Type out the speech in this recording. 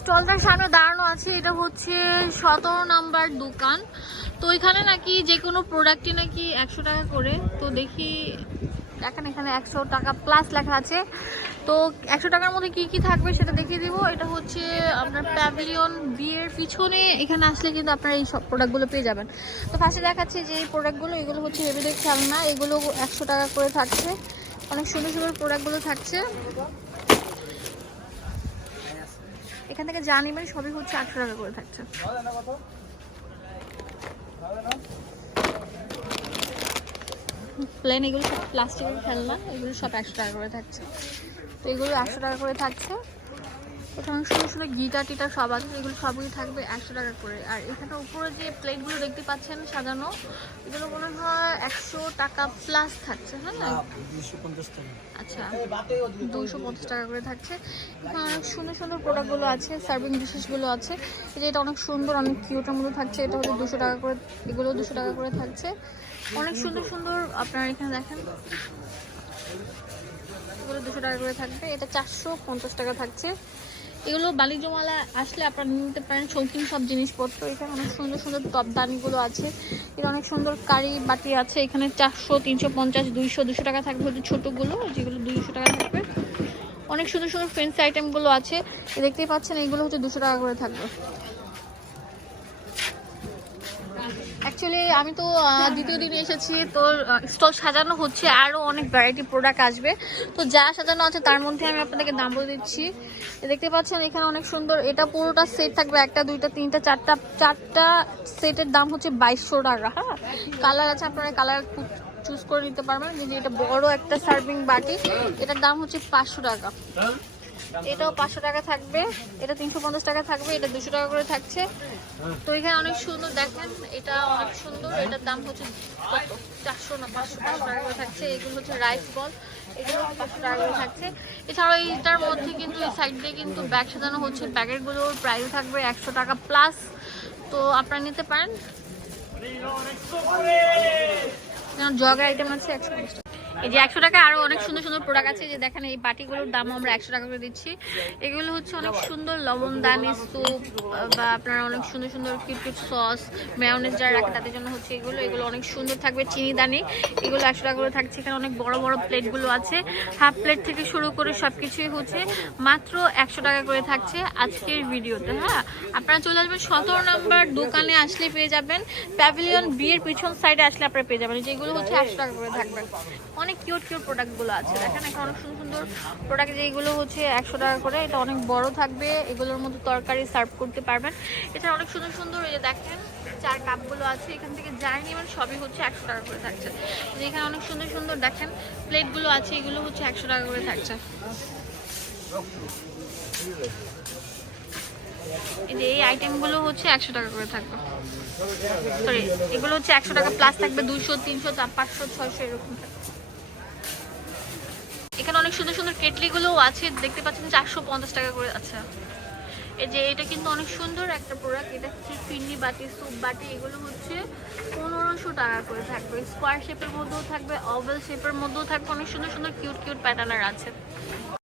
স্টলটার সামনে দাঁড়ানো আছে, এটা হচ্ছে সতেরো নাম্বার দোকান। তো এখানে নাকি যে কোনো প্রোডাক্টই নাকি একশো টাকা করে। তো দেখি, দেখেন এখানে একশো টাকা প্লাস লেখা আছে। তো একশো টাকার মধ্যে কি কি থাকবে সেটা দেখিয়ে দিব। এটা হচ্ছে আপনার প্যাভিলিয়ন বিয়ের পিছনে। এখানে আসলে কিন্তু আপনারা এই সব প্রোডাক্টগুলো পেয়ে যাবেন। তো ফার্স্টে দেখাচ্ছে যে এই প্রোডাক্টগুলো এগুলো হচ্ছে বেবিদের খেলনা। এগুলো একশো টাকা করে থাকছে। অনেক সুন্দর সুন্দর প্রোডাক্টগুলো থাকছে। এখান থেকে জানি মানে সবই হচ্ছে আটশো টাকা করে থাকছে। প্লেন এগুলো সব প্লাস্টিকের খেলনা, এগুলো সব একশো টাকা করে থাকছে। তো এগুলো একশো টাকা করে থাকছে। এখানে সুন্দর সুন্দর গিটার টিটার সব আছে এগুলো সবই থাকবে একশো টাকা করে। আর এখানে উপরে যে প্লেটগুলো দেখতে পাচ্ছেন সাজানো এগুলো মনে হয় একশো টাকা প্লাস থাকছে হ্যাঁ? না আচ্ছা দুশো পঞ্চাশ টাকা করে থাকছে। এখানে অনেক সুন্দর সুন্দর প্রোডাক্টগুলো আছে সার্ভিং ডিশেসগুলো আছে। এই যে এটা অনেক সুন্দর অনেক কিউটের মধ্যে থাকছে। এটা হচ্ছে দুশো টাকা করে এগুলো দুশো টাকা করে থাকছে। অনেক সুন্দর সুন্দর আপনারা এখানে দেখেন। এগুলো দুশো টাকা করে থাকবে। এটা চারশো পঞ্চাশ টাকা থাকছে। এগুলো বাণিজ্যমালা আসলে আপনারা নিতে পারেন, শৌখিন সব জিনিসপত্র। এখানে অনেক সুন্দর সুন্দর টপদানিগুলো আছে। এটা অনেক সুন্দর কারি বাটি আছে। এখানে চারশো, তিনশো, পঞ্চাশ, দুইশো দুশো টাকা থাকবে হচ্ছে ছোটোগুলো, যেগুলো দুইশো টাকা থাকবে। অনেক সুন্দর সুন্দর ফেন্সি আইটেমগুলো আছে। দেখতেই পাচ্ছেন এইগুলো হচ্ছে দুশো টাকা করে থাকবে। অ্যাকচুয়ালি আমি তো দ্বিতীয় দিন এসেছি, তো স্টল সাজানো হচ্ছে আরও অনেক ভ্যারাইটি প্রোডাক্ট আসবে। তো যা সাজানো আছে, তার মধ্যে আমি আপনাদেরকে দাম বলে দিচ্ছি। দেখতে পাচ্ছেন, এখানে অনেক সুন্দর, এটা পুরোটা সেট থাকবে, একটা, দুইটা, তিনটা, চারটা চারটা সেটের দাম হচ্ছে বাইশশো টাকা হ্যাঁ? কালার আছে, আপনারা কালার চুজ করে নিতে পারবেন। যে, এটা বড় একটা সার্ভিং বাটি, এটার দাম হচ্ছে পাঁচশো টাকা। এটাও পাঁচশো টাকা থাকবে, এটা তিনশো পঞ্চাশ টাকা থাকবে, এটা দুশো টাকা করে থাকছে। তো এখানে অনেক সুন্দর দেখেন, এটা অনেক সুন্দর, এটার দাম হচ্ছে কত? চারশো না পাঁচশো টাকা করে থাকছে, এগুলো হচ্ছে রাইস বল এগুলো পাঁচশো টাকা করে থাকছে। এছাড়াও এইটার মধ্যে কিন্তু এই সাইড দিয়ে কিন্তু ব্যাগ সাজানো হচ্ছে ব্যাগেরগুলোর প্রাইস থাকবে একশো টাকা প্লাস তো আপনারা নিতে পারেন। জগের আইটেম আছে, একশো পঞ্চাশ টাকা। এই যে একশো টাকা আরও অনেক সুন্দর সুন্দর প্রোডাক্ট আছে। যে দেখেন এই বাটিগুলোর দাম আমরা একশো টাকা করে দিচ্ছি। এগুলো হচ্ছে অনেক সুন্দর লবণদানি স্যুপ বা আপনার অনেক সুন্দর সুন্দর কিউট সস মেয়নেজ যারা রাখে তাদের জন্য হচ্ছে এগুলো। এগুলো অনেক সুন্দর থাকবে চিনি দানি। এগুলো একশো টাকা করে থাকছে। এখানে অনেক বড় বড় প্লেটগুলো আছে। হাফ প্লেট থেকে শুরু করে সব কিছুই হচ্ছে। মাত্র একশো টাকা করে থাকছে আজকের ভিডিওতে হ্যাঁ? আপনারা চলে আসবেন সতেরো নম্বর দোকানে আসলে পেয়ে যাবেন। প্যাভিলিয়ন বিয়ের পিছন সাইডে আসলে আপনারা পেয়ে যাবেন। যেগুলো হচ্ছে একশো টাকা করে থাকবে। অনেক কিউট কিউট প্রোডাক্টগুলো আছে। দেখেন, এখানে অনেক সুন্দর সুন্দর প্রোডাক্ট যেগুলো হচ্ছে একশো টাকা করে, এটা অনেক বড় থাকবে। এগুলোর মধ্যে তরকারি সার্ভ করতে পারবেন। এছাড়া অনেক সুন্দর সুন্দর এই যে দেখেন, চার কাপগুলো আছে। এখান থেকে যাই নেবেন সবই হচ্ছে একশো টাকা করে থাকছে। এখানে অনেক সুন্দর সুন্দর দেখেন প্লেটগুলো আছে, এগুলো হচ্ছে একশো টাকা করে থাকছে। এই আইটেমগুলো হচ্ছে একশো টাকা করে থাকবে। সরি এগুলো হচ্ছে একশো টাকা প্লাস থাকবে দুইশো, তিনশো চার পাঁচশো, ছয়শো, এরকম থাকবে। এখানে অনেক সুন্দর সুন্দর কেটলিগুলোও আছে, দেখতে পাচ্ছেন চারশো পঞ্চাশ টাকা করে আচ্ছা এই যে এটা কিন্তু অনেক সুন্দর একটা প্রোডাক্ট এটা হচ্ছে ফিন্নি বাটি, স্যুপ বাটি, এগুলো হচ্ছে পনেরোশো টাকা করে থাকবে। স্কোয়ার শেপের মধ্যেও থাকবে অভেল শেপের মধ্যেও থাকবে, অনেক সুন্দর সুন্দর কিউট কিউট প্যাটার্নার আছে।